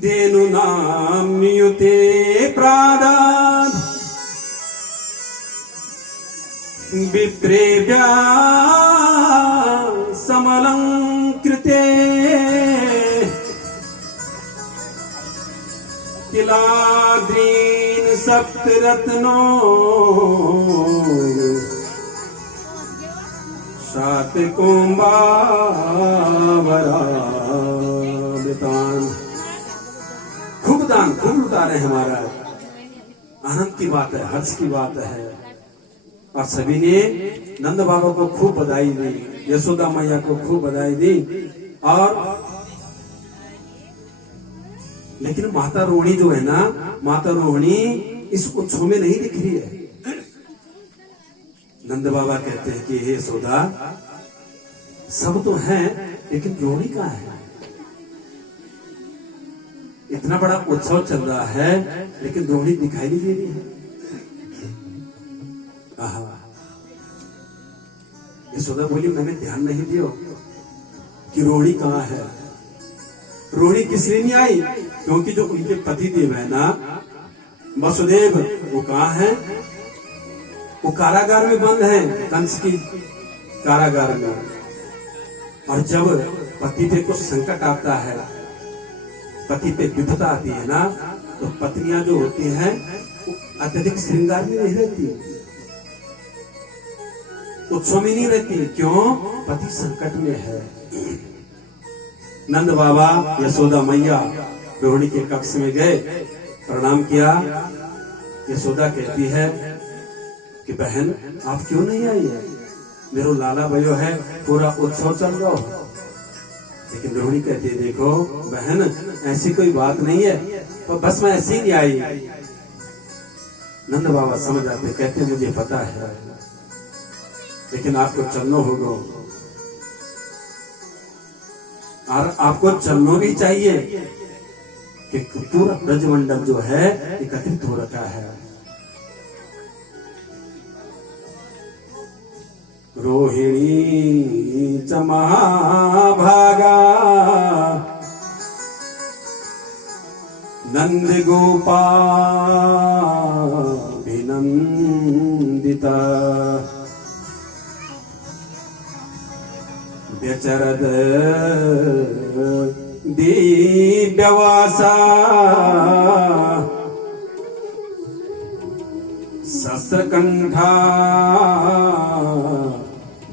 धेनु नाम्युते प्रादात् विप्रेभ्यः समलंकृते तिलाद्रीन् सप्तरत्नो शातकुंभावरावृतान्। खूब दान खूब लुटा रहे हमारा, आनंद की बात है, हर्ष की बात है। और सभी ने नंद बाबा को खूब बधाई दी, यशोदा मैया को खूब बधाई दी। और लेकिन माता रोहिणी जो है ना, माता रोहिणी इस उत्सव में नहीं दिख रही है। नंद बाबा कहते हैं कि हे यशोदा, सब तो हैं लेकिन रोहिणी कहाँ है? इतना बड़ा उत्सव चल रहा है लेकिन रोहिणी दिखाई नहीं दे रही है। यशोदा बोली, मैंने ध्यान नहीं दिया कि रोहिणी कहाँ है। रोहिणी किस लिए नहीं आई? क्योंकि जो उनके पति देव है ना, वसुदेव, वो कहाँ है? वो कारागार में बंद है, कंस की कारागार में। और जब पति पे कुछ संकट आता है, पति पे विपदा आती है ना, तो पत्नियां जो होती हैं वो अत्यधिक श्रृंगार में नहीं रहती, उत्सव में नहीं रहती। क्यों? पति संकट में है। नंद बाबा यशोदा मैया रोहिणी के कक्ष में गए, प्रणाम किया। यशोदा कहती है कि बहन, आप क्यों नहीं आई है? मेरो लाला भयो है, पूरा उत्सव चल रहा हो। लेकिन रोहिणी कहती है, देखो बहन, ऐसी कोई बात नहीं है, तो बस मैं ऐसे ही नहीं आई। नंद बाबा समझ आते, कहते मुझे पता है, लेकिन आपको चलना होगा, और आपको चलना भी चाहिए कि पूरा ब्रजमंडल जो है एकत्रित हो रखा है। रोहिणी च महाभागा नंद गोपाभिनंदिता व्यचरद दिव्यवासा शस्त्रकंठा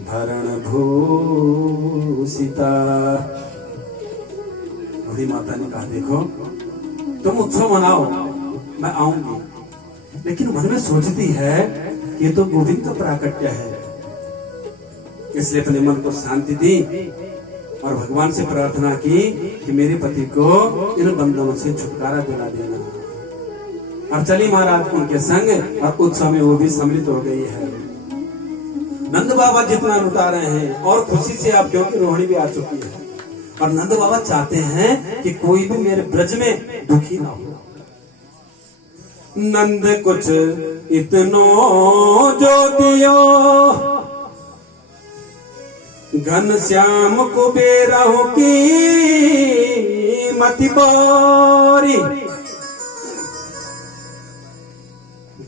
भरण भूषिता। रोहिणी माता ने कहा, देखो तुम उत्सव मनाओ, मैं आऊंगी। लेकिन मन में सोचती है कि ये तो गोविंद का प्राकट्य है, इसलिए अपने मन को शांति दी और भगवान से प्रार्थना की कि मेरे पति को इन बंधनों से छुटकारा दिला देना। और चली महाराज उनके संग, और उत्सव में वो भी सम्मिलित हो गई है। नंद बाबा जितना लुटा रहे हैं, और खुशी से आप, क्योंकि रोहिणी भी आ चुकी है, और नंद बाबा चाहते हैं कि कोई भी मेरे ब्रज में दुखी ना हो। नंद कुछ इतनो जो दियो घन श्याम कुबेरहु की मति बोरी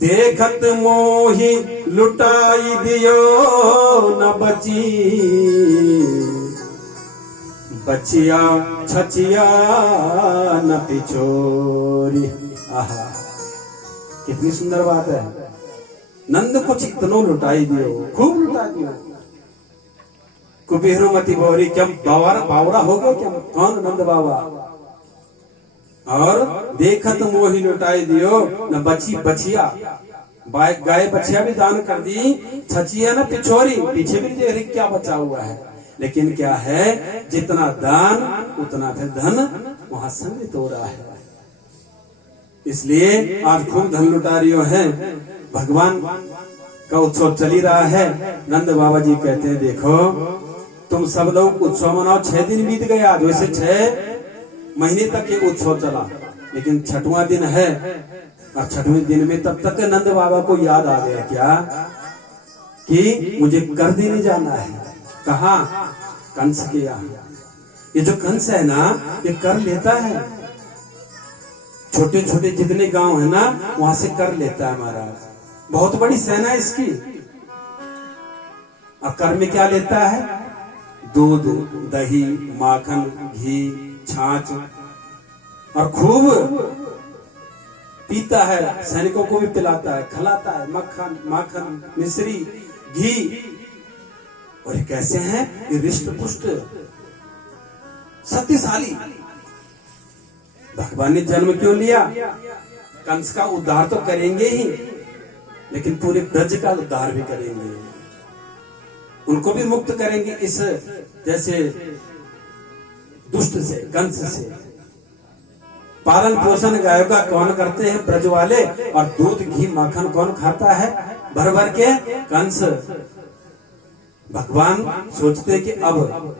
देखत मोहि लुटाई दियो न बची बचिया छचिया न पिछोरी। आहा, कितनी सुंदर बात है। नंद कुछ इतनो लुटाई दियो, खूब लुटा दियो। कुबेरो मति बोरी, क्या बावरा हो गया क्या? कौन? नंद बाबा। और देखत मोहि लुटाई दियो न बची बचिया, गाय बचिया भी दान कर दी, छचिया न पिछोरी, पीछे भी देख रही क्या बचा हुआ है। लेकिन क्या है, जितना दान उतना फिर धन वहां संग्रहित हो रहा है। इसलिए आज खूब धन लुटा रही है। भगवान का उत्सव चली रहा है। नंद बाबा जी कहते हैं, देखो तुम सब लोग उत्सव मनाओ। 6 दिन बीत गए आज, वैसे 6 महीने तक ये उत्सव चला, लेकिन 6वां दिन है। और 6वें दिन में तब तक नंद बाबा को याद आ गया क्या कि मुझे कर देने जाना है। कहा? कंस के यहाँ। ये जो कंस है ना, ये कर लेता है, छोटे छोटे जितने गांव है ना वहां से कर लेता है महाराज। बहुत बड़ी सेना है इसकी। और कर में क्या लेता है? दूध, दही, माखन, घी, छाछ, और खूब पीता है, सैनिकों को भी पिलाता है, खिलाता है, मक्खन, माखन, मिश्री, घी। और ये कैसे हैं? ये रिष्ट पुष्ट शक्तिशाली। भगवान ने जन्म क्यों लिया? कंस का उद्धार तो करेंगे ही, लेकिन पूरे ब्रज का उद्धार भी करेंगे, उनको भी मुक्त करेंगे इस जैसे दुष्ट से, कंस से। पालन पोषण गायों का कौन करते हैं? ब्रज वाले। और दूध, घी, माखन कौन खाता है? भर भर के कंस। भगवान सोचते कि अब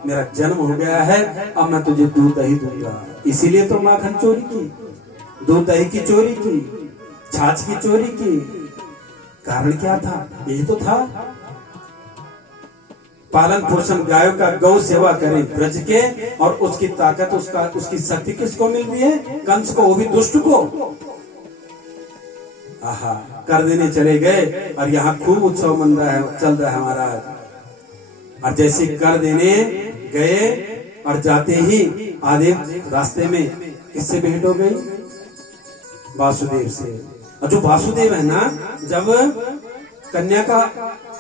मेरा जन्म हो गया है, अब मैं तुझे दूध दही दूंगा। इसीलिए तो माखन चोरी की, दूध दही की चोरी की, छाछ की चोरी की। कारण क्या था? यही तो था, पालन पोषण गायों का, गौ सेवा करें ब्रज के। और उसकी ताकत, उसकी शक्ति किसको मिल रही है? कंस को, वो भी दुष्ट को। आहा, कर देने चले गए और यहाँ खूब उत्सव मन रहा है, चल रहा है हमारा। और जैसे कर देने गए और जाते ही आधे रास्ते में किससे भेंट हो गई? वासुदेव से। और जो वासुदेव है ना, जब कन्या का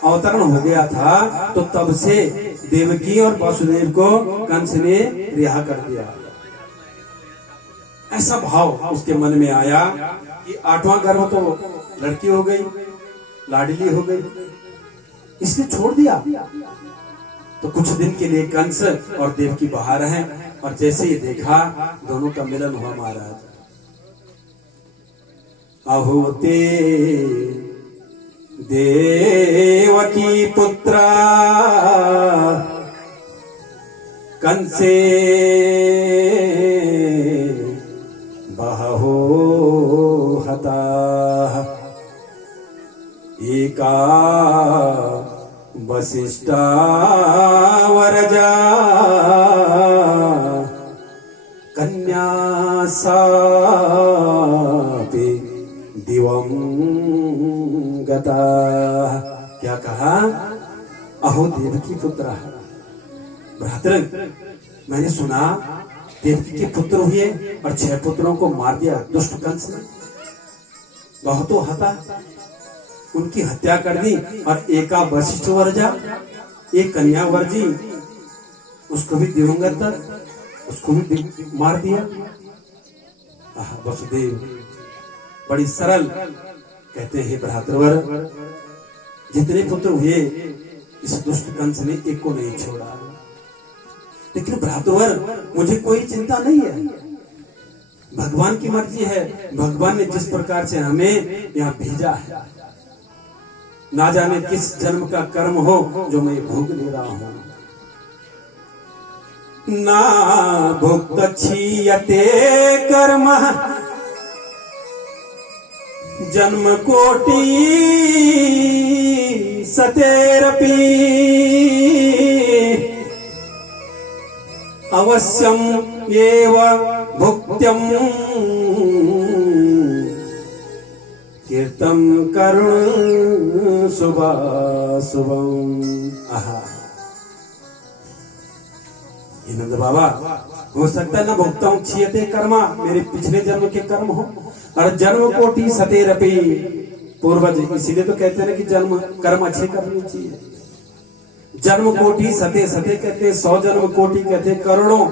अवतरण हो गया था तो तब से देवकी और वासुदेव को कंस ने रिहा कर दिया। ऐसा भाव उसके मन में आया कि 8वां गर्भ तो लड़की हो गई, लाडली हो गई, इसने छोड़ दिया। तो कुछ दिन के लिए कंस और देवकी बाहर हैं, और जैसे ही देखा दोनों का मिलन हुआ महाराज। अहोते देवकी पुत्रा कंसे बहो हता एका वसिष्ठा वरजा कन्या सापि दिवं गता। क्या कहा? अहो देवकी पुत्र। भ्रातृ, मैंने सुना देवकी के पुत्र हुए और 6 पुत्रों को मार दिया दुष्ट कंस ने। बहुत तो हता, उनकी हत्या कर दी। और एका वशिष्ठ वर्जा, एक कन्या वर्जी, उसको भी दिवंगत, उसको भी मार दिया। वसुदेव बड़ी सरल कहते हैं, भ्रातृवर, जितने पुत्र हुए इस दुष्ट कंस ने एक को नहीं छोड़ा। लेकिन भ्रातृवर, मुझे कोई चिंता नहीं है, भगवान की मर्जी है। भगवान ने जिस प्रकार से हमें यहाँ भेजा है, ना जाने किस जन्म का कर्म हो जो मैं भोग ले रहा हूं। ना भुक्त क्षीयते कर्म जन्म कोटि सतेरपि अवश्यम एव भुक्त्यम कीर्तम करुण शुभाशुभम। आहा, नंद बाबा, हो सकता है ना भुगताऊं क्षीयते कर्मा, मेरे पिछले जन्म के कर्म हो, और जन्म कोटि सतेरपि पूर्वज। इसीलिए तो कहते हैं ना कि जन्म कर्म अच्छे करने चाहिए। जन्म कोटि सते, सते कहते 100 जन्म, कोटि कहते करोड़ों।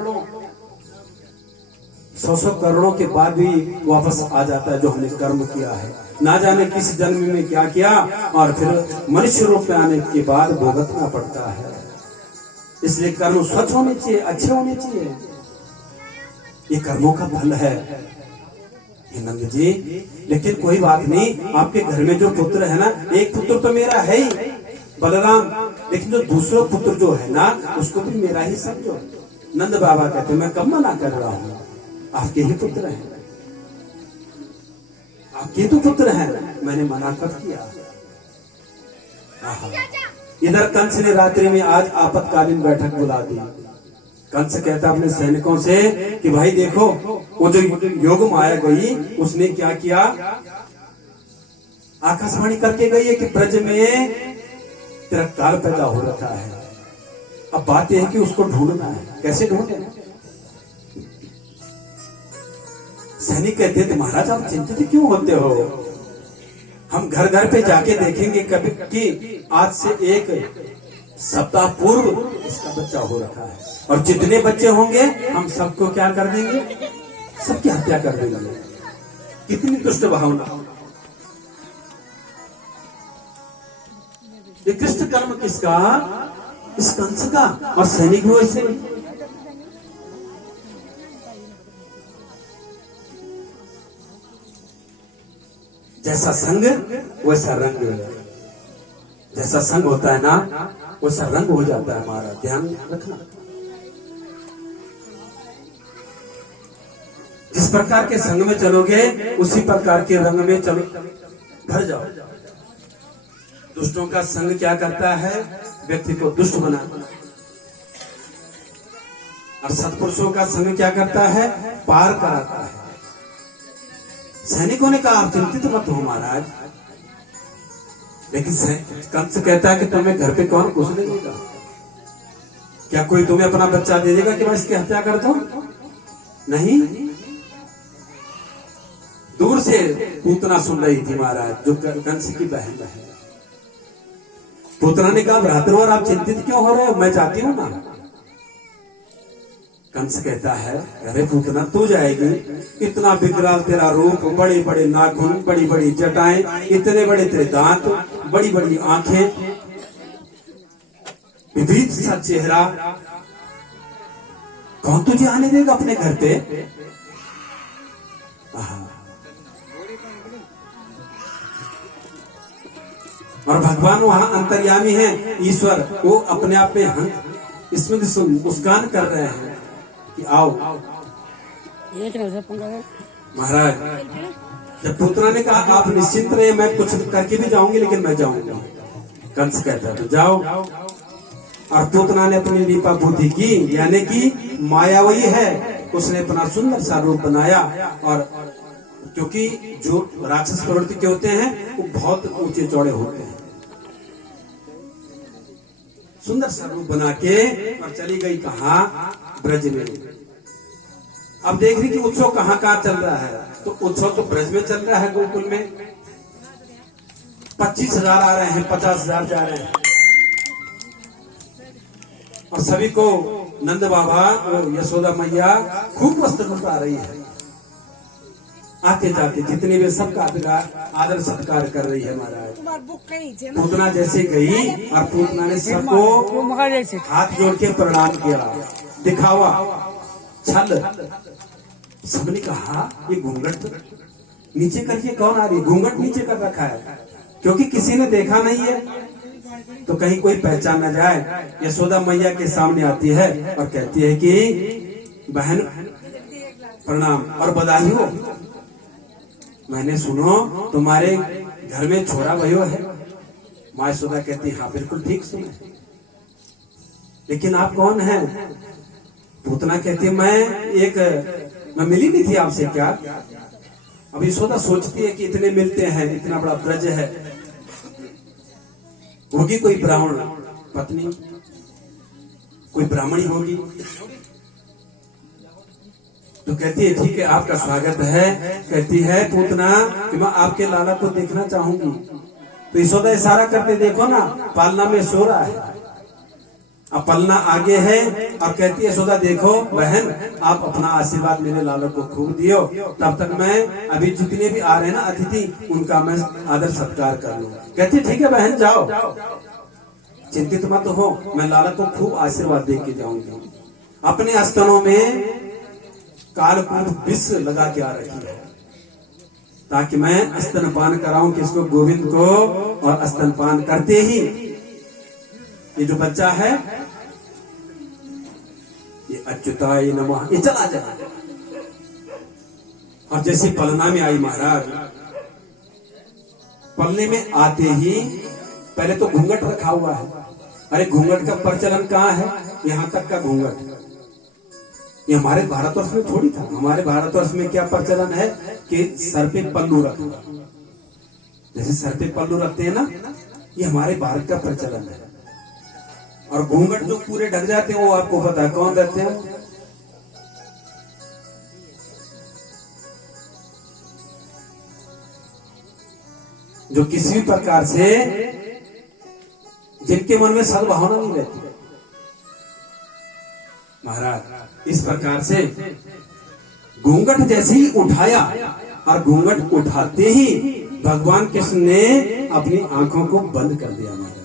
100 करोड़ों के बाद भी वापस आ जाता है जो हमने कर्म किया है। ना जाने किस जन्म में क्या किया, और फिर मनुष्य रूप में आने के बाद भुगतना पड़ता है। इसलिए कर्म स्वच्छ होने चाहिए, अच्छे होने चाहिए। ये कर्मों का फल है नंद जी। लेकिन कोई बात नहीं, आपके घर में जो पुत्र है ना, एक पुत्र तो मेरा है ही, बलराम, लेकिन जो दूसरा पुत्र जो है ना, उसको भी मेरा ही समझो। नंद बाबा कहते मैं कब मना कर रहा हूं, आपके ही पुत्र हैं, आपके तो पुत्र हैं, मैंने मना कर किया। इधर कंस ने रात्रि में आज आपातकालीन बैठक बुला दी। कंस कहता अपने सैनिकों से कि भाई देखो, वो जो योग माया गई उसने क्या किया, आकाशवाणी करके गई है कि ब्रज में तेरा काल पैदा हो रखा है। अब बात यह है कि उसको ढूंढना है। कैसे ढूंढे? सैनिक कहते थे महाराज आप चिंतित क्यों होते हो, हम घर घर पे जाके देखेंगे कभी कि आज से एक सप्ताह पूर्व इसका बच्चा हो रखा है, और जितने बच्चे होंगे हम सबको क्या कर देंगे, सबकी हत्या कर देंगे। कितनी दुष्ट भावना। ये कृष्ण कर्म किसका, इस कंस का। और सैनिक भी वैसे जैसा संग वैसा रंग, जैसा संग होता है ना वैसा रंग हो जाता है हमारा, ध्यान रखना। जिस प्रकार के संग में चलोगे उसी प्रकार के रंग में चलो, भर जाओ। दुष्टों का संग क्या करता है, व्यक्ति को दुष्ट बनाता है, और सत्पुरुषों का संग क्या करता है, पार कराता है। सैनिकों ने कहा आप चिंतित मत हो महाराज, लेकिन कंस कहता है कि तुम्हें घर पे कौन घुसने देगा, क्या कोई तुम्हें अपना बच्चा दे देगा कि मैं इसकी हत्या कर दूं? नहीं। दूर से पूतना सुन रही थी महाराज, जो कंस की बहन है। पूतना ने कहा भ्रातृवर आप चिंतित क्यों हो रहे हो, मैं चाहती हूं ना। कंस कहता है अरे पूतना तू जाएगी, इतना विकराल तेरा रूप, बड़े बड़े नाखून, बड़ी बड़ी जटाएं, इतने बड़े तेरे दांत, बड़ी बड़ी आंखें, विविध सा चेहरा, कौन तुझे आने देगा अपने घर पे? और भगवान वहां अंतर्यामी है, ईश्वर, वो अपने आप में हंस इसमें मुस्कान कर रहे हैं कि आओ। महाराज जब पूतना ने कहा आप निश्चिंत रहे, मैं कुछ करके भी जाऊंगी लेकिन मैं जाऊंगा। कंस कहता तो जाओ। और पूतना ने अपनी लीपा बुद्धि की, यानी कि माया वही है, उसने अपना सुंदर सा रूप बनाया। और क्योंकि जो राक्षस प्रवृत्ति के होते हैं वो बहुत ऊंचे चौड़े होते हैं, सुंदर सा रूप बना के और चली गई कहा, ब्रज में। अब देख रही कि उत्सव कहाँ चल रहा है, तो उत्सव तो ब्रज में चल रहा है, गोकुल में 25,000 आ रहे हैं, 50,000 जा रहे हैं, और सभी को नंद बाबा और यशोदा मैया खूब वस्त्र लुटा रही है। आते जाते जितने भी सबका आदर सत्कार कर रही है महाराज। पूतना जैसे गई और पूतना ने सबको हाथ जोड़ के प्रणाम किया, दिखावा, छल। सबने कहा ये घूंघट नीचे करके कौन आ रही है, घूंघट नीचे कर रखा है, क्योंकि किसी ने देखा नहीं है तो कहीं कोई पहचान न जाए। यशोदा मैया के सामने आती है और कहती है कि बहन प्रणाम और बधाई हो, मैंने सुनो तुम्हारे घर में छोरा भयो है। माँ यशोदा कहती हाँ बिल्कुल ठीक सुने, लेकिन आप कौन हैं? पूतना कहती मैं मिली नहीं थी आपसे क्या? अब यशोदा सोचती है कि इतने मिलते हैं, इतना बड़ा ब्रज है, होगी कोई ब्राह्मण पत्नी, कोई ब्राह्मणी होगी। तो कहती है ठीक है आपका स्वागत है। कहती है पूतना कि मैं आपके लाला को देखना चाहूंगी। तो यशोदा इशारा करते देखो ना, पालना में सो रहा है, अब पलना आगे है, और कहती है यशोदा देखो बहन आप अपना आशीर्वाद मेरे लाला को खूब दियो, तब तक मैं अभी जितने भी आ रहे हैं ना अतिथि उनका मैं आदर सत्कार कर लूं। कहती है ठीक है बहन जाओ, चिंतित मत हो, मैं लाला को खूब आशीर्वाद दे के जाऊंगी। अपने स्तनों में कालकूट विष लगा के आ रही है ताकि मैं स्तनपान कराऊं किसको, गोविंद को। और स्तनपान करते ही ये जो बच्चा है ये अच्युताय नमः ये चला जाए। और जैसे पलना में आई महाराज, पलने में आते ही पहले तो घूंघट रखा हुआ है। अरे घूंघट का प्रचलन कहाँ है, यहां तक का घूंघट, ये हमारे भारतवर्ष में थोड़ी था। हमारे भारतवर्ष में क्या प्रचलन है कि सर पे पल्लू रखना, जैसे सर पे पल्लू रखते हैं ना, ये हमारे भारत का प्रचलन है। और घूंघट जो पूरे ढक जाते हैं वो आपको पता है कौन रहते हैं? जो किसी भी प्रकार से जिनके मन में सद्भावना नहीं रहती। महाराज इस प्रकार से घूंघट जैसे ही उठाया और घूंघट उठाते ही भगवान कृष्ण ने अपनी आंखों को बंद कर दिया। महाराज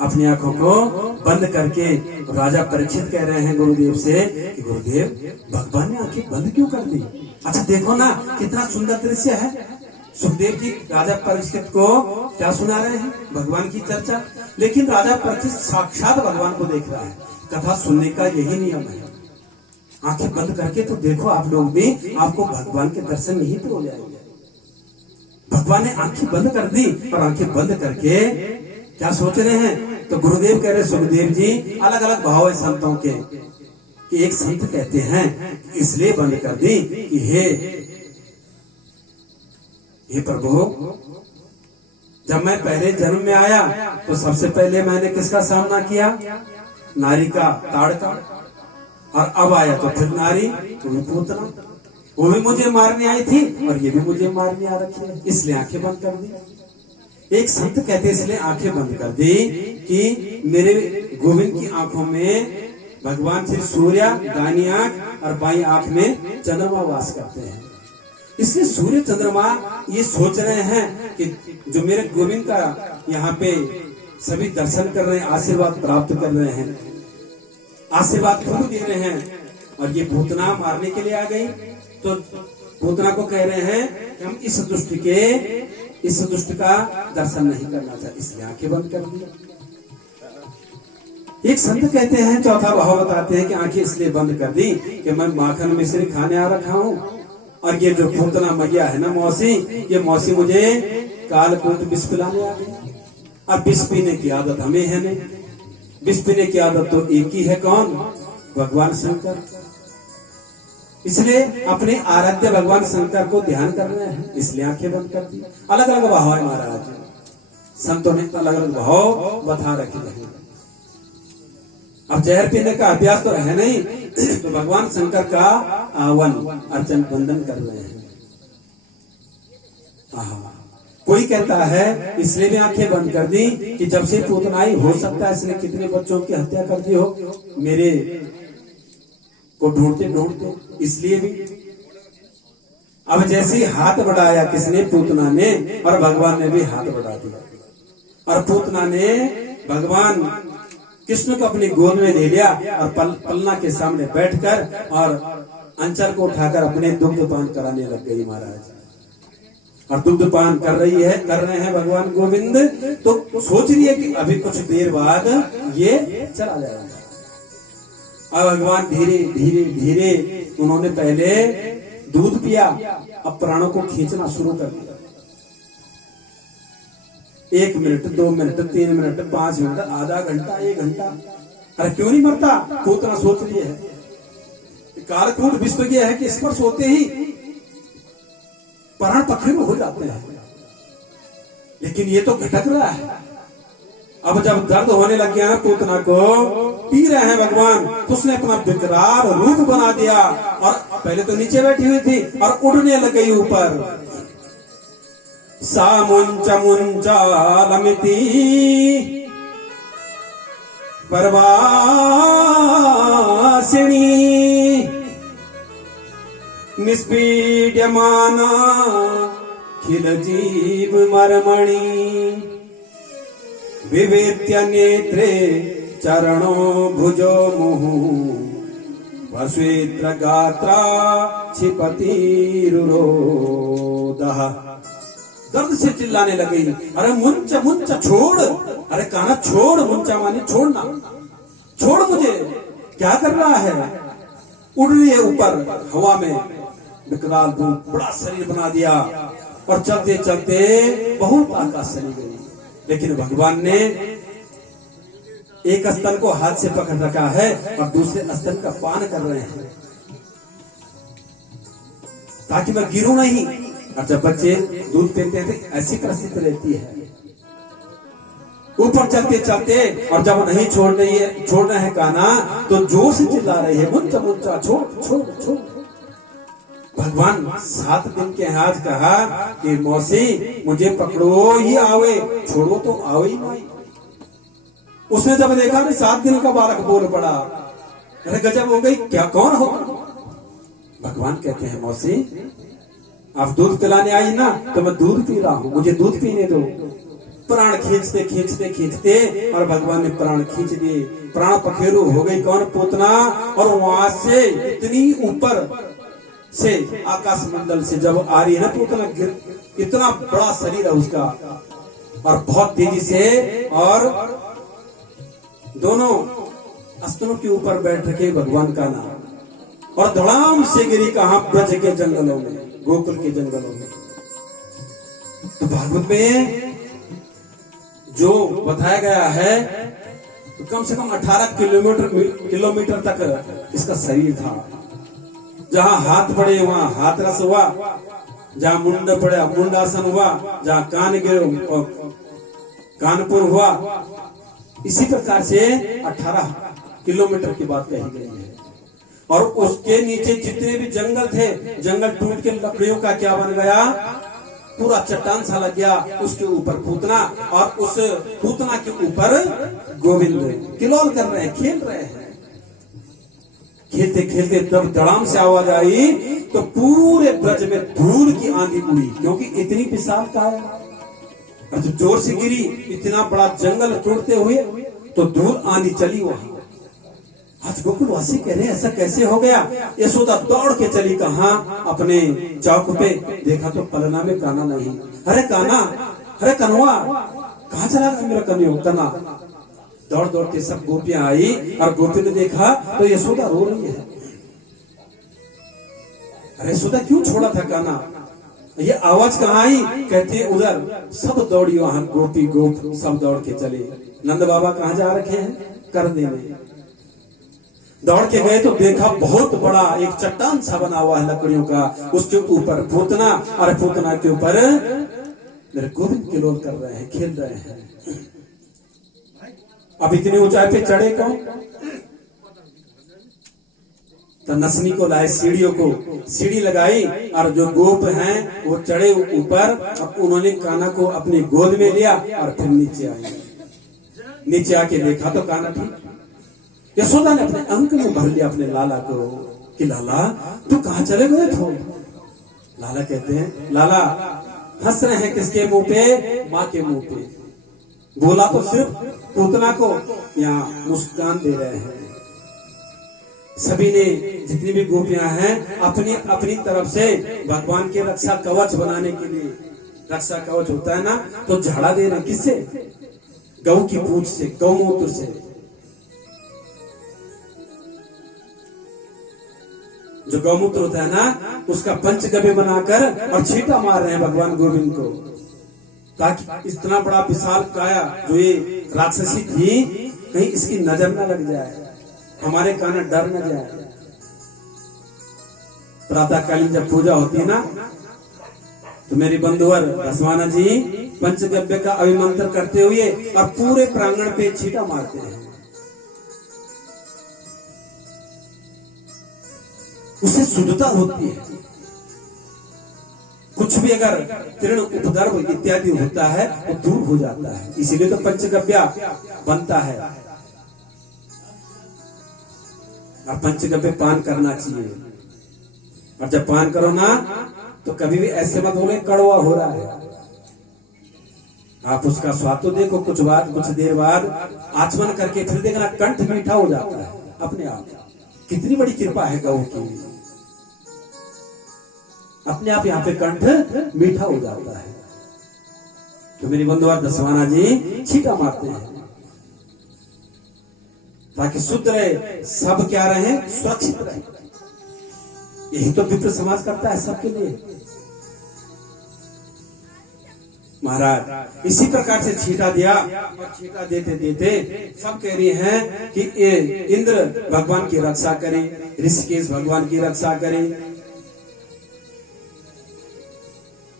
अपनी आंखों को बंद करके राजा परीक्षित कह रहे हैं गुरुदेव से कि गुरुदेव भगवान ने आंखें बंद क्यों कर दी? अच्छा देखो ना कितना सुंदर दृश्य है। सुखदेव जी राजा परीक्षित को क्या सुना रहे हैं? भगवान की चर्चा। लेकिन राजा परीक्षित साक्षात भगवान को देख रहा है। कथा सुनने का यही नियम है, आंखें बंद करके तो देखो आप लोग भी, आपको भगवान के दर्शन यहीं पे हो जाएंगे। भगवान ने आंखें बंद कर दी और आंखें बंद करके क्या सोच रहे हैं? तो गुरुदेव कह रहे सुखदेव जी अलग अलग भाव है संतों के, कि एक संत कहते हैं इसलिए बंद कर दी कि हे प्रभु, जब मैं पहले जन्म में आया तो सबसे पहले मैंने किसका सामना किया? नारी का, ताड़ का। और अब आया तो फिर नारी, तो भी पूतना, वो भी मुझे मारने आई थी और ये भी मुझे मारने आ रखी है, इसलिए आंखें बंद कर दी। एक संत कहते इसलिए आंखें बंद कर दी कि मेरे गोविंद की आंखों में भगवान श्री सूर्य दाहिनी आंख और बाई आंख में चंद्रमा वास करते हैं। इसलिए सूर्य चंद्रमा ये सोच रहे हैं कि जो मेरे गोविंद का यहाँ पे सभी दर्शन कर रहे हैं, आशीर्वाद प्राप्त कर रहे हैं, आशीर्वाद खूब दे रहे हैं, और ये पूतना मारने के लिए आ गई। तो पूतना को कह रहे हैं कि हम इस दुष्ट का दर्शन नहीं करना चाहते, इसलिए आंखें बंद कर दी। एक संत कहते हैं, चौथा भाव बताते हैं कि आंखें इसलिए बंद कर दी कि मैं माखन मिश्री खाने आ रखा हूँ, और ये जो पूतना मैया है ना मौसी, ये मौसी मुझे कालकूट विष पिलाने आ गई। अब विष पीने की आदत हमें है नहीं, विष पीने की आदत तो एक ही है, कौन? भगवान शंकर। इसलिए अपने आराध्य भगवान शंकर को ध्यान कर रहे हैं, इसलिए आंखें बंद कर दी। अलग अलग भाव है महाराज, संतों ने अलग अलग भाव बता रखे हैं। अब जहर पीने का अभ्यास तो है नहीं, तो भगवान शंकर का आवन अर्चन बंदन कर रहे हैं। कोई कहता है इसलिए भी आंखें बंद कर दी कि जब से पूतनाई हो सकता है इसने कितने बच्चों की हत्या कर दी हो मेरे को ढूंढते ढूंढते, इसलिए भी। अब जैसे ही हाथ बढ़ाया किसने? पूतना ने, और भगवान ने भी हाथ बढ़ा दिया, और पूतना ने भगवान कृष्ण को अपनी गोद में ले लिया और पलना के सामने बैठकर और अंचल को उठाकर अपने दुग्धपान कराने लग गई महाराज। और दुग्धपान कर रहे हैं भगवान गोविंद। तो सोच रही है कि अभी कुछ देर बाद ये चला जाएगा। अब भगवान धीरे धीरे धीरे उन्होंने पहले दूध पिया, अब प्राणों को खींचना शुरू कर दिया। 1 मिनट, 2 मिनट, 3 मिनट, 5 मिनट, आधा घंटा, 1 घंटा। अरे क्यों नहीं मरता? पूतना सोच रही है, कालकूट विश्व यह है कि इस पर सोते ही प्राण पखेरु हो जाते हैं, लेकिन ये तो भटक रहा है। अब जब दर्द होने लग गया पूतना को, पी रहे हैं भगवान, तो उसने अपना विकराल रूप बना दिया, और पहले तो नीचे बैठी हुई थी और उड़ने लग गई ऊपर। सा मुंच मुंचालमिति परवासिनी निष्पीड्यमाना खिल जीव मर्मणि विवेत्य नेत्रे चरणो भुजो मुहु वस्वेत्र गात्रा क्षिपति रुरोदः। दर्द से चिल्लाने लगी, अरे मुंच मुंच छोड़, अरे काना छोड़, मुंचा माने छोड़ना, छोड़ मुझे, क्या कर रहा है? उड़ रही है ऊपर हवा में, विकराल रूप, बड़ा शरीर बना दिया, और चलते चलते बहुत आकाश चली गई। लेकिन भगवान ने एक स्तन को हाथ से पकड़ रखा है और दूसरे स्तन का पान कर रहे हैं ताकि मैं गिरूं नहीं। और जब बच्चे दूध पीते हैं तो ऐसी परिस्थिति रहती है, ऊपर चलते चलते, और जब नहीं छोड़ रहे हैं काना तो जोर से चिल्ला रही है, मुंचा मुंचा छोड़ छोड़ छोड़। भगवान 7 दिन के आज कहा कि मौसी मुझे पकड़ो ही आवे, छोड़ो तो आवे ही नहीं। उसने जब देखा कि 7 दिन का बालक बोल पड़ा, अरे गजब हो गई, क्या कौन हो? भगवान कहते हैं मौसी आप दूध पिलाने आई ना, तो मैं दूध पी रहा हूं, मुझे दूध पीने दो। प्राण खींचते खींचते खींचते और भगवान ने प्राण खींच दिए, प्राण पखेरु हो गई कौन? पूतना। और वहां से इतनी ऊपर से आकाश मंडल से जब आ रही है ना पूतना, इतना बड़ा शरीर है उसका, और बहुत तेजी से, और दोनों स्तनों के ऊपर बैठ रखे भगवान का नाम, और धड़ाम से गिरी कहां? ब्रज के जंगलों में, गोकुल के जंगलों में। तो भागवत में जो बताया गया है तो कम से कम 18 किलोमीटर तक इसका शरीर था। जहां हाथ पड़े वहां हाथ रस हुआ, जहां मुंड पड़े मुंडासन हुआ, जहां कान गिरे कानपुर हुआ। इसी प्रकार से 18 किलोमीटर की बात कही गई है। और उसके नीचे जितने भी जंगल थे, जंगल टूट के लकड़ियों का क्या बन गया? पूरा चट्टान सा लग गया। उसके ऊपर पूतना, और उस पूतना के ऊपर गोविंद किलोल कर रहे हैं, खेल रहे हैं। खेलते खेलते जब धड़ाम से आवाज आई तो पूरे ब्रज में धूल की आंधी उड़ी, क्योंकि इतनी विशाल काया, और जब जोर से गिरी, इतना बड़ा जंगल टूटते हुए, तो धूल आंधी चली वहां। आज गोकुलवासी कह रहे हैं ऐसा कैसे हो गया? यशोदा दौड़ के चली कहां? अपने चौक पे। देखा तो पलना में काना नहीं। अरे काना, अरे कनवा, कहां चला गया मेरा कना? दौड़ दौड़ के सब गोपियां आई, और गोपी ने देखा तो यशोदा रो रही है। अरे यशोदा क्यों छोड़ा था काना? ये आवाज कहाँ आई? कहते उधर। सब दौड़ी वहां, गोपी गोप सब दौड़ के चले। नंद बाबा कहाँ जा रखे हैं? करने में। दौड़ के गए तो देखा बहुत बड़ा एक चट्टान सा बना हुआ है लकड़ियों का, उसके ऊपर पूतना, और पूतना के ऊपर मेरे गोविंद किलोल कर रहे हैं, खेल रहे हैं। अब इतनी ऊंचाई पे चढ़े कौन? तो नसनी को लाए, सीढ़ियों को सीढ़ी लगाई, और जो गोप हैं वो चढ़े ऊपर। अब उन्होंने काना को अपनी गोद में लिया और फिर नीचे आई। नीचे आके देखा तो काना ठीक। यशोदा ने अपने अंक में भर लिया अपने लाला को कि लाला तू कहां चले गए थे? लाला कहते हैं, लाला हंस रहे हैं किसके मुंह पे? माँ के मुंह पे। बोला तो सिर्फ पूतना को, यहाँ मुस्कान दे रहे हैं। सभी ने, जितनी भी गोपियां हैं, अपनी अपनी तरफ से भगवान के रक्षा कवच बनाने के लिए, रक्षा कवच होता है ना, तो झाड़ा दे रहे। किससे? गौ की पूंछ से, गौमूत्र से। जो गौमूत्र होता है ना, उसका पंचगव्य बनाकर और छींटा मार रहे हैं भगवान गोविंद को, ताकि इतना बड़ा विशाल काया जो ये राक्षसी थी, कहीं इसकी नजर न लग जाए, हमारे कान डर न जाए। प्रातःकालीन जब पूजा होती है ना, तो मेरी बंधुवर दसवाना जी पंचगव्य का अभिमंत्रण करते हुए और पूरे प्रांगण पे छींटा मारते हैं। उससे शुद्धता होती है। कुछ भी अगर तीर्ण उपद्रव इत्यादि होता है वो दूर हो जाता है, इसीलिए तो पंचगव्य बनता है। और पंचगव्य पान करना चाहिए। और जब पान करो ना तो कभी भी ऐसे मत बोले कड़वा हो रहा है। आप उसका स्वाद तो देखो, कुछ देर बाद आचमन करके फिर देखना कंठ मीठा हो जाता है अपने आप। कितनी बड़ी कृपा है गौ की, अपने आप यहाँ पे कंठ मीठा हो जाता है। तो मेरी बंधुआ दसवाना जी छींटा मारते हैं ताकि शुद्ध रहे, सब क्या रहे, सुरक्षित रहे। यही तो विप्र समाज करता है सबके लिए। महाराज इसी प्रकार से छींटा दिया और छींटा देते देते सब कह रही हैं कि ये इंद्र भगवान की रक्षा करे, ऋषिकेश भगवान की रक्षा करे।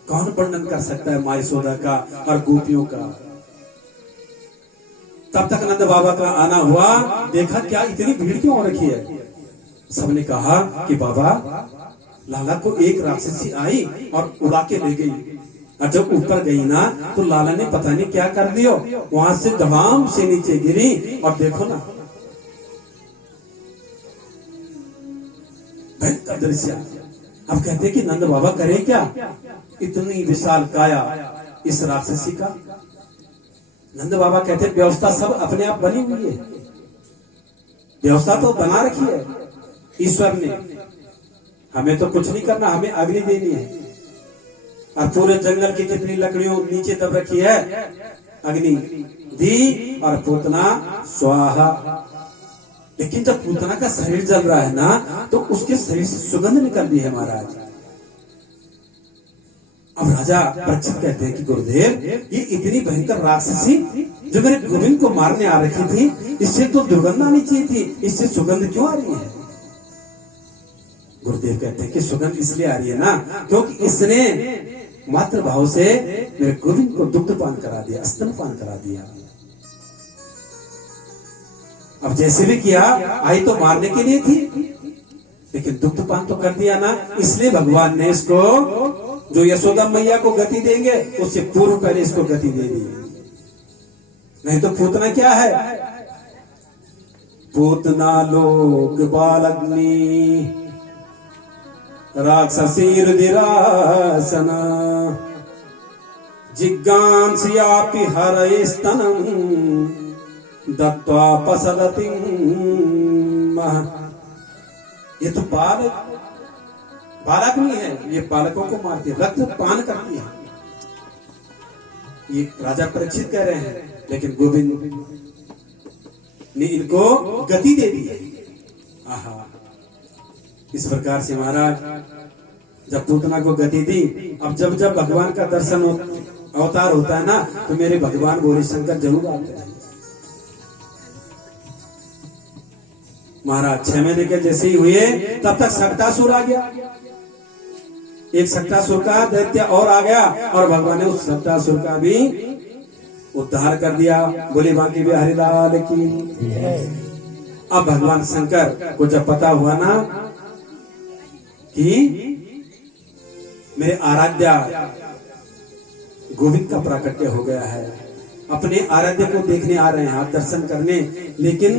कौन वर्णन कर सकता है माँ यशोदा का और गोपियों का। तब तक नंद बाबा का आना हुआ, देखा क्या इतनी भीड़ क्यों हो रखी है। सबने कहा कि बाबा लाला को एक राक्षसी आई और उड़ा के ले गई, और जब ऊपर गई ना तो लाला ने पता नहीं क्या कर दिया, वहां से धड़ाम से नीचे गिरी और देखो ना भयंकर दृश्य। अब कहते कि नंद बाबा करे क्या, इतनी विशाल काया इस राक्षसी का। नंद बाबा कहते व्यवस्था सब अपने आप बनी हुई है, व्यवस्था तो बना रखी है ईश्वर ने, हमें तो कुछ नहीं करना, हमें अग्नि देनी है। और पूरे जंगल की जितनी लकड़ियों नीचे दब रखी है अग्नि दी और पूतना स्वाहा। लेकिन जब पूतना का शरीर जल रहा है ना तो उसके शरीर से सुगंध निकल रही है महाराज। अब राजा परीक्षित कहते हैं कि गुरुदेव ये इतनी भयंकर राक्षसी जो मेरे गोविंद को मारने आ रखी थी, इससे तो दुर्गंध आनी चाहिए थी, इससे सुगंध क्यों आ रही है। गुरुदेव कहते हैं कि सुगंध इसलिए आ रही है ना क्योंकि इसने मात्र भाव से मेरे गोविंद को दुग्ध पान करा दिया, स्तन पान करा दिया। अब जैसे भी किया आई तो मारने के लिए थी, लेकिन दुग्ध पान तो कर दिया ना, इसलिए भगवान ने इसको जो यशोदा मैया को गति देंगे उससे पूर्व पहले इसको गति दे दी। नहीं तो पूतना क्या है, पूतना लोक बालग्नि राक्षसीरुदिरासना जिज्ञांसयापि हरये स्तनं दत्त्वा पसदतिं। ये तो बालग्नि है, ये बालकों को मारती है, रक्त पान करती है। ये राजा परीक्षित कह रहे हैं, लेकिन गोविंद ने इनको गति दे दी है। आहा, इस प्रकार से महाराज जब पूतना को गति दी, अब जब जब भगवान का दर्शन अवतार होता है ना तो मेरे भगवान गौरी शंकर जरूर आते हैं। महाराज 6 महीने के जैसे ही हुए तब तक सक्टासुर आ गया, एक सक्टासुर का दैत्य और आ गया और भगवान ने उस सक्टासुर का भी उद्धार कर दिया। बोले बांके बिहारी लाल की। अब भगवान शंकर को जब पता हुआ ना कि मेरे आराध्या गोविंद का प्राकट्य हो गया है, अपने आराध्य को देखने आ रहे हैं, दर्शन करने, लेकिन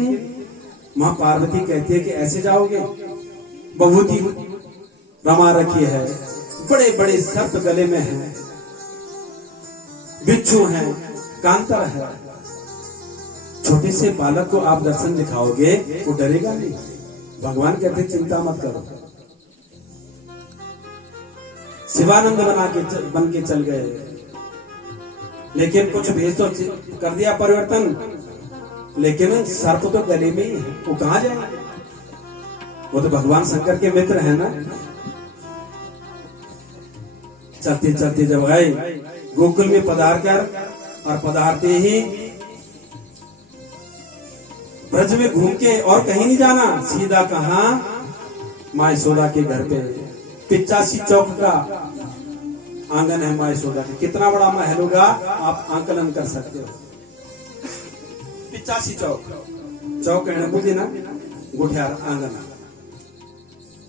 मां पार्वती कहती है कि ऐसे जाओगे, बहुती रमा रखी है, बड़े बड़े सर्प गले में है, बिच्छू है, कांतर है, छोटे से बालक को आप दर्शन दिखाओगे वो डरेगा नहीं। भगवान कहते चिंता मत करो। शिवानंद बन के चल गए, लेकिन कुछ भेज तो कर दिया परिवर्तन, लेकिन सर्प तो गले में ही है, वो कहां जाए, वो तो भगवान शंकर के मित्र है ना। चलते चलते जब आए गोकुल में पधार कर, और पधारते ही ब्रज में घूम के और कहीं नहीं जाना, सीधा कहा माँ यशोदा के घर पे। 85 चौक का आंगन है माँ यशोदा के, कितना बड़ा महल होगा आप आंकलन कर सकते हो। 85 चौक है ना, बुझे ना, गुठियार आंगन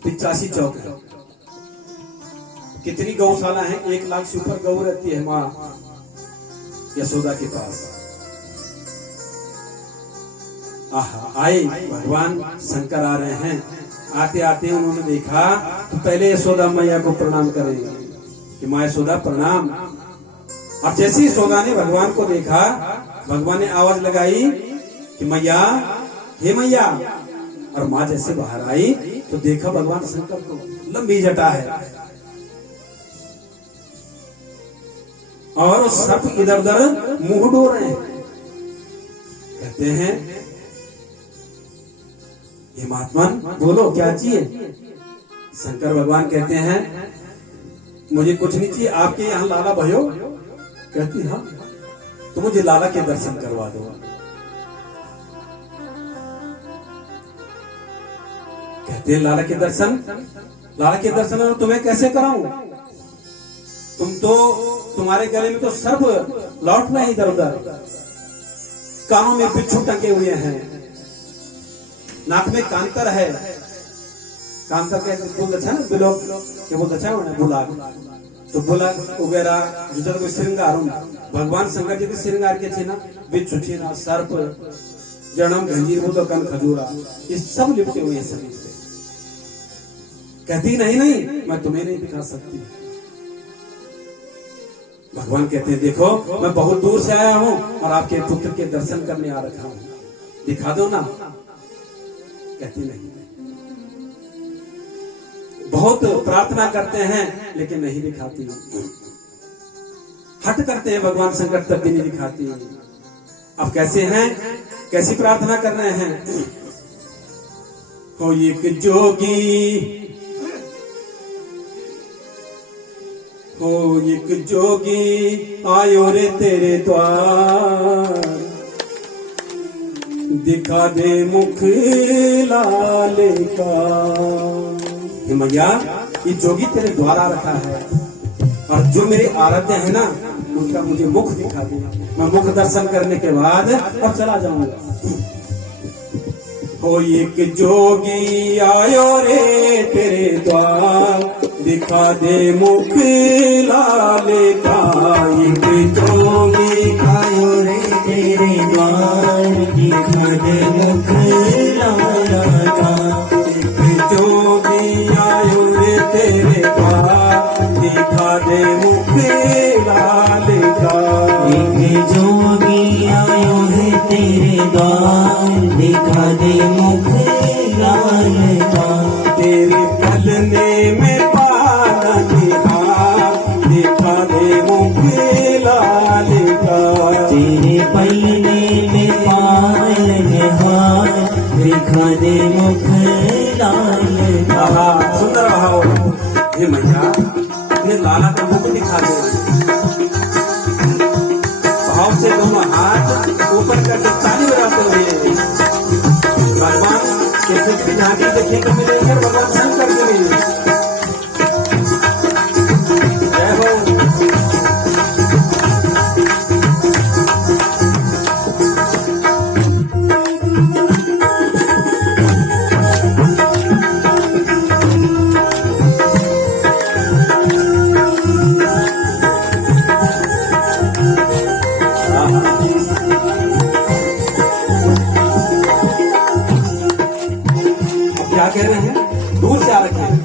85 चौक है। कितनी गौशाला है, 1 लाख से ऊपर गौ रहती है माँ यशोदा के पास। आए भगवान शंकर आ रहे हैं, आते आते उन्होंने देखा तो पहले यशोदा मैया को प्रणाम करेंगे कि माँ यशोदा प्रणाम। और जैसे यशोदा ने भगवान को देखा, भगवान ने आवाज लगाई कि मैया, हे मैया, और माँ जैसे बाहर आई तो देखा भगवान शंकर को, लंबी जटा है और सर्प इधर उधर मुंह डो रहे हैं। कहते हैं हे महात्मन बोलो क्या चाहिए। शंकर भगवान कहते हैं मुझे कुछ नहीं चाहिए, आपके यहाँ लाला भयो कहती हाँ, तो मुझे लाला के दर्शन करवा दो। कहते हैं लाला के दर्शन मैं तुम्हें कैसे कराऊं? तुम्हारे गले में तो सर्प लौट रहे हैं इधर उधर, कानों में बिच्छू टंगे हुए हैं, नाक में कांतर है। कांतर के बोल अच्छा ना, बिलो के बोल अच्छा है बुलाग, तो बुलाग वगैरह जो कोई श्रृंगार भगवान शंकर जी के श्रृंगार के छे ना, बिच्छू छे ना, सर्प जन्म गंजीर बोलो कन खजूरा, ये सब लिपटे हुए हैं शरीर पे। कहती नहीं मैं तुम्हें नहीं दिखा सकती। भगवान कहते हैं देखो मैं बहुत दूर से आया हूं और आपके पुत्र के दर्शन करने आ रखा हूं, दिखा दो ना। कहती नहीं, बहुत प्रार्थना करते हैं लेकिन नहीं दिखाती, हट करते हैं भगवान शंकर तब भी नहीं दिखाती। अब कैसे हैं, कैसी प्रार्थना कर रहे हैं? हो एक जोगी, हो एक जोगी आयो रे तेरे द्वार, दिखा दे मुख लाले का। हे मैया, ये जोगी तेरे द्वार आ रखा है और जो मेरे आराध्य है ना, उनका मुझे मुख दिखा दे, मैं मुख दर्शन करने के बाद और चला जाऊंगा। हो एक जोगी आयो रे तेरे द्वार, दिखा दे मुख लाले का। एक जोगी आयो रे तेरे द्वार, दिखा दे मुख लाले का। एक जोगी आयो रे तेरे द्वार, दिखा दे मुख लाले का। एक जोगी आयो रे तेरे द्वार, दिखा दे मुख लाले का। तेरे पलने में दिखा दे मुख लाले का। तेरे पलने में पालन हार, दिखा दे मुख लाले का। सुंदर भाव। ये मैया ये लाला का मुख दिखा दे। भाव से दोनों हाथ ऊपर करके ताली बजाते हुए भगवान के सिर की झांकी देखने को मिलेगी, भगवान शंकर के लिए। क्या कह रहे हैं? दूर से आ रखे हैं।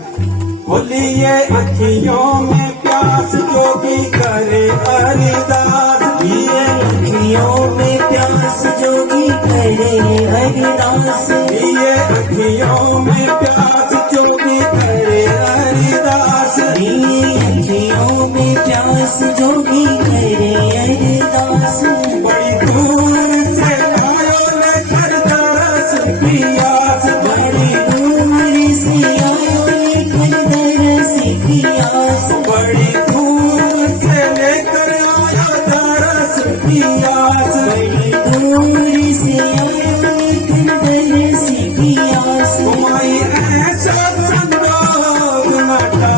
बोलिए अखियों में प्यास जोगी करे अरिदास, ये अखियों में प्यास जोगी करे अरिदास। ये अखियों में प्यास जोगी करे अरिदास। ये अखियों में प्यास जोगी करे अरिदास। बड़ी दूर से आयो लेकर तरस पियास, बड़ी दूर से आयो लेकर तरस पियास। बड़ी दूर से लेकर आयो तरस पियास। बड़ी दूर से आयो लेकर तरस पियास। तुम्हारी ऐसा संयोग न था,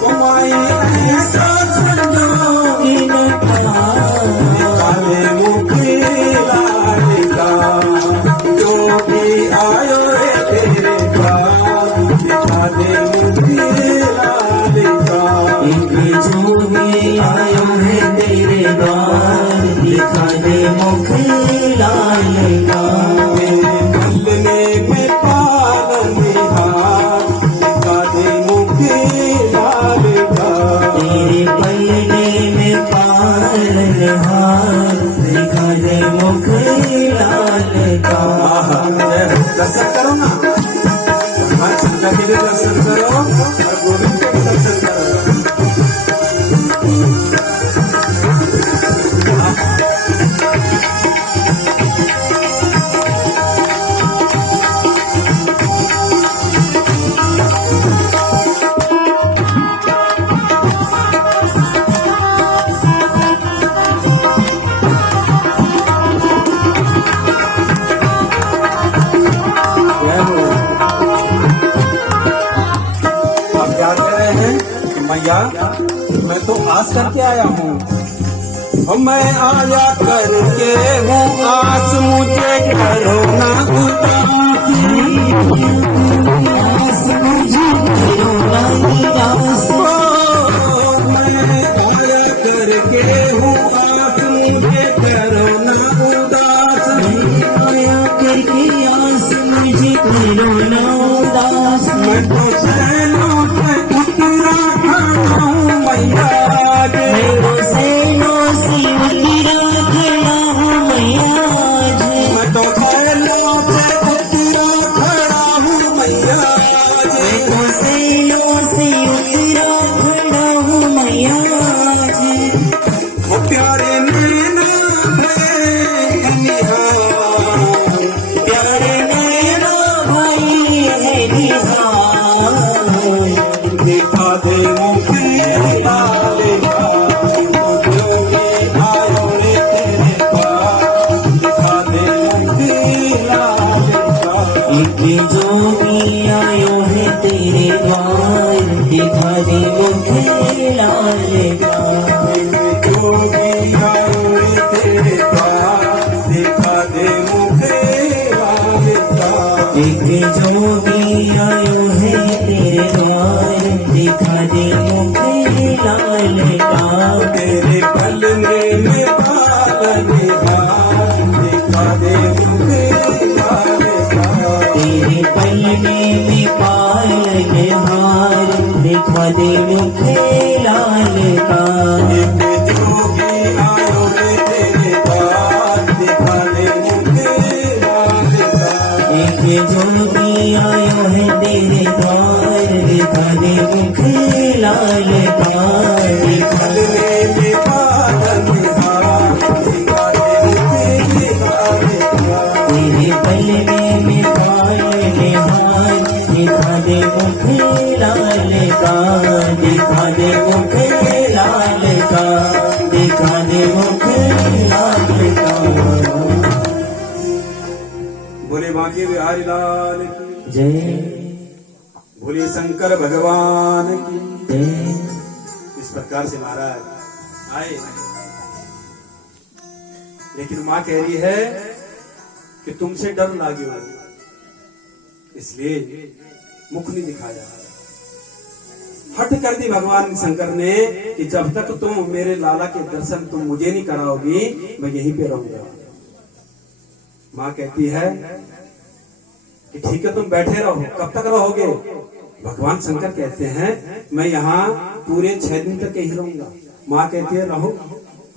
तुम्हारी ऐसा संयोग न था। काले मुख लाले का जो भी आयो रे तेरे द्वार, दिखा दे मुख लाले का। एक जो भी आयो रे तेरे द्वार, दिखा दे मुख लाले का। मेरे पलने में पालन हार, दिखा दे मुख लाले का। तेरे पलने में पालन हार, दिखा दे मुख लाले का। दर्शन करो ना, भगवान शंकर के भी दर्शन करो और गोविंद के भी दर्शन करो। मैया मैं तो आस करके आया हूँ, मैं आया करके हूँ आस, मुझे करो ना उदासी, आस मुझे करो ना उदासी। मैं आया करके हूँ आस, मुझे करो ना उदास, आया करके आस, मुझे करो ना उदास। मैं तो सैनों से उतरा खड़ा हूँ मैया, मैं तो सैनों से उतरा खड़ा हूँ मैया, मैं तो सैनों से उतरा खड़ा हूँ मैया, मैं तो सैनों से उतरा खड़ा हूँ मैया। वो प्यारे नैना है निहार, प्यारे नैना भाई है निहार, दिखा दे मुझे लाले का, जोगी आयो रे तेरे पास, दिखा दे मुझे लाले का, एक जोगी आयो है तेरे द्वार, दिखा दे मुझे लाले का, एक जोगी आयो रे तेरे पास, दिखा दे मुझे लाले का, एक जोगी आयो है तेरे द्वार, दिखा दे मुझे लाले का, तेरे पलने में बाल निहार, दिखा दे मुझे लाले का, तेरे पलने में बाल निहार, दिखा दे मुझे लाले का, एक जोगी आयो रे तेरे पास, दिखा दे मुझे लाले का, एक जोगी आयो है तेरे द्वार, दिखा दे मुझे लाले का, पलने में बाल निहार, दिखा दे मुझे लाले का, तेरे पलने में बाल निहार, दिखा दे मुझे लाले का, दिखा दे मुझे लाले का, दिखा दे मुझे लाले का। बोले बांके बिहारी लाल की जय, बोले शंकर भगवान की जय। इस प्रकार से महाराज आए, लेकिन माँ कह रही है कि तुमसे डर लागे हो, इसलिए मुख नहीं दिखाया। हट कर दी भगवान शंकर ने कि जब तक तुम मेरे लाला के दर्शन तुम मुझे नहीं कराओगी, मैं यहीं पे रहूंगा। माँ कहती है कि ठीक है तुम बैठे रहो, कब तक रहोगे? भगवान शंकर कहते हैं मैं यहाँ पूरे 6 दिन तक यही रहूंगा। माँ कहती है रहो,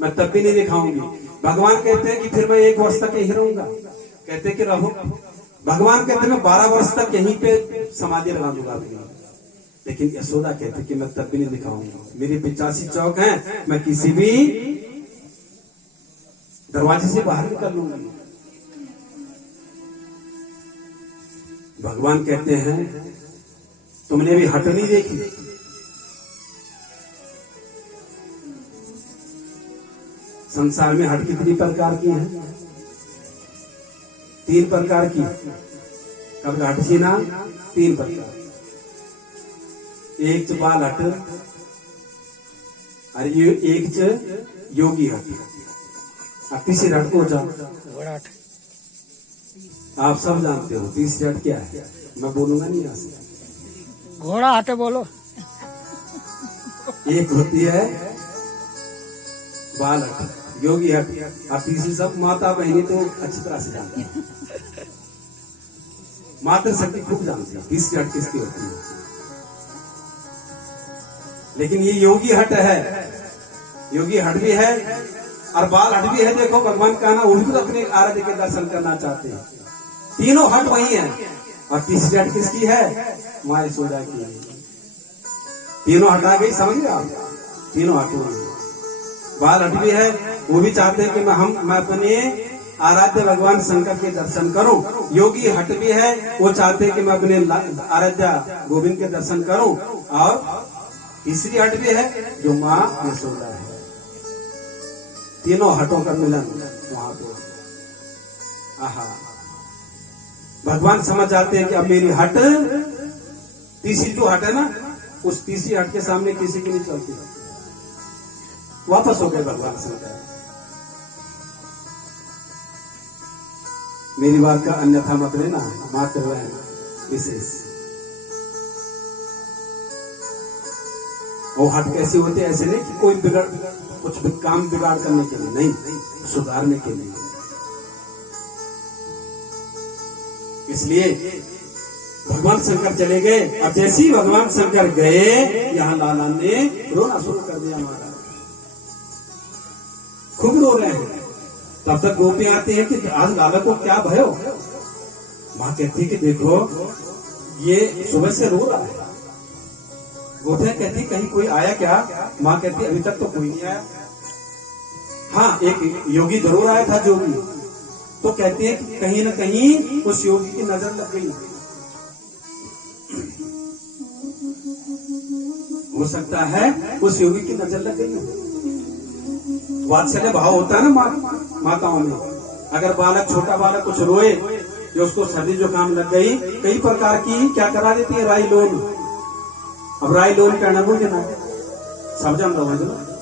मैं तब भी नहीं दिखाऊंगी। भगवान कहते हैं कि फिर मैं 1 वर्ष तक यही रहूंगा। कहते हैं कि रहो। भगवान कहते हैं मैं 12 वर्ष तक यहीं पे समाधि लगा दूंगा। लेकिन यशोदा कहते हैं कि मैं तब भी नहीं दिखाऊंगा। मेरे 85 चौक हैं, मैं किसी भी दरवाजे से बाहर निकल लूंगी। भगवान कहते हैं तुमने भी हट नहीं देखी। संसार में हट कितनी प्रकार की है? 3 प्रकार की। कब हट थी ना? 3 प्रकार। एक च बाल हट, और ये एक च योगी हट। अब तीसरी हट को जाओ, आप सब जानते हो तीसरी हट क्या है, मैं बोलूंगा नहीं यहाँ से। घोड़ा हटे बोलो। एक होती है बाल हट, योगी हट, और तीसरी सब माता बहनी तो अच्छी तरह से जानती है। मातृ शक्ति खूब जानती है तीसरी हट किसकी होती है। लेकिन ये योगी हट है, योगी हट भी है और बाल हट भी है। देखो भगवान का ना वो भी अपने आराध्य के दर्शन करना चाहते हैं। तीनों हट वही है। और तीसरी हट किसकी है? माँ यशोदा की। तीनों हटा गई, समझ गए आप? तीनों हट वही। बाल हट भी है, वो भी चाहते हैं कि मैं अपने आराध्य भगवान शंकर के दर्शन करूं। योगी हट भी है, वो चाहते हैं कि मैं अपने आराध्य गोविंद के दर्शन करूं। और तीसरी हट भी है जो माँ यशोदा है। तीनों हटों का मिलन वहां पे। आहा, भगवान समझ जाते हैं कि अब मेरी हट, तीसरी जो हट है ना, उस तीसरी हट के सामने किसी की नहीं चलती। वापस हो गए भगवान शंकर। मेरी बात का अन्यथा मत लेना, मात्र वह विशेष। वो हट कैसी होती है, ऐसे नहीं कि कोई कुछ भी काम बिगाड़ करने के लिए, नहीं, सुधारने के लिए। इसलिए भगवान शंकर चले गए। अब जैसे ही भगवान शंकर गए, यहां लाला ने रोना शुरू कर दिया। महाराज खूब रो रहे हैं। तब तक गोपी आते हैं कि आज लाला को क्या भयो। मां कहती कि देखो ये सुबह से रो रहा है। गोपियां कहती कहीं कोई आया क्या। मां कहती अभी तक तो कोई नहीं आया। हाँ, एक योगी जरूर आया था, जोगी। तो कहते हैं कि कहीं ना कहीं उस योगी की नजर लग गई। हो सकता है उस योगी की नजर लग गई। वात्सल्य भाव होता है ना माताओं में। अगर बालक, छोटा बालक कुछ रोए, जो उसको सर्दी जुकाम लग गई, कई प्रकार की क्या करा देती है, राई लोन। अब राई लोन का नमूना सब जान रहा है।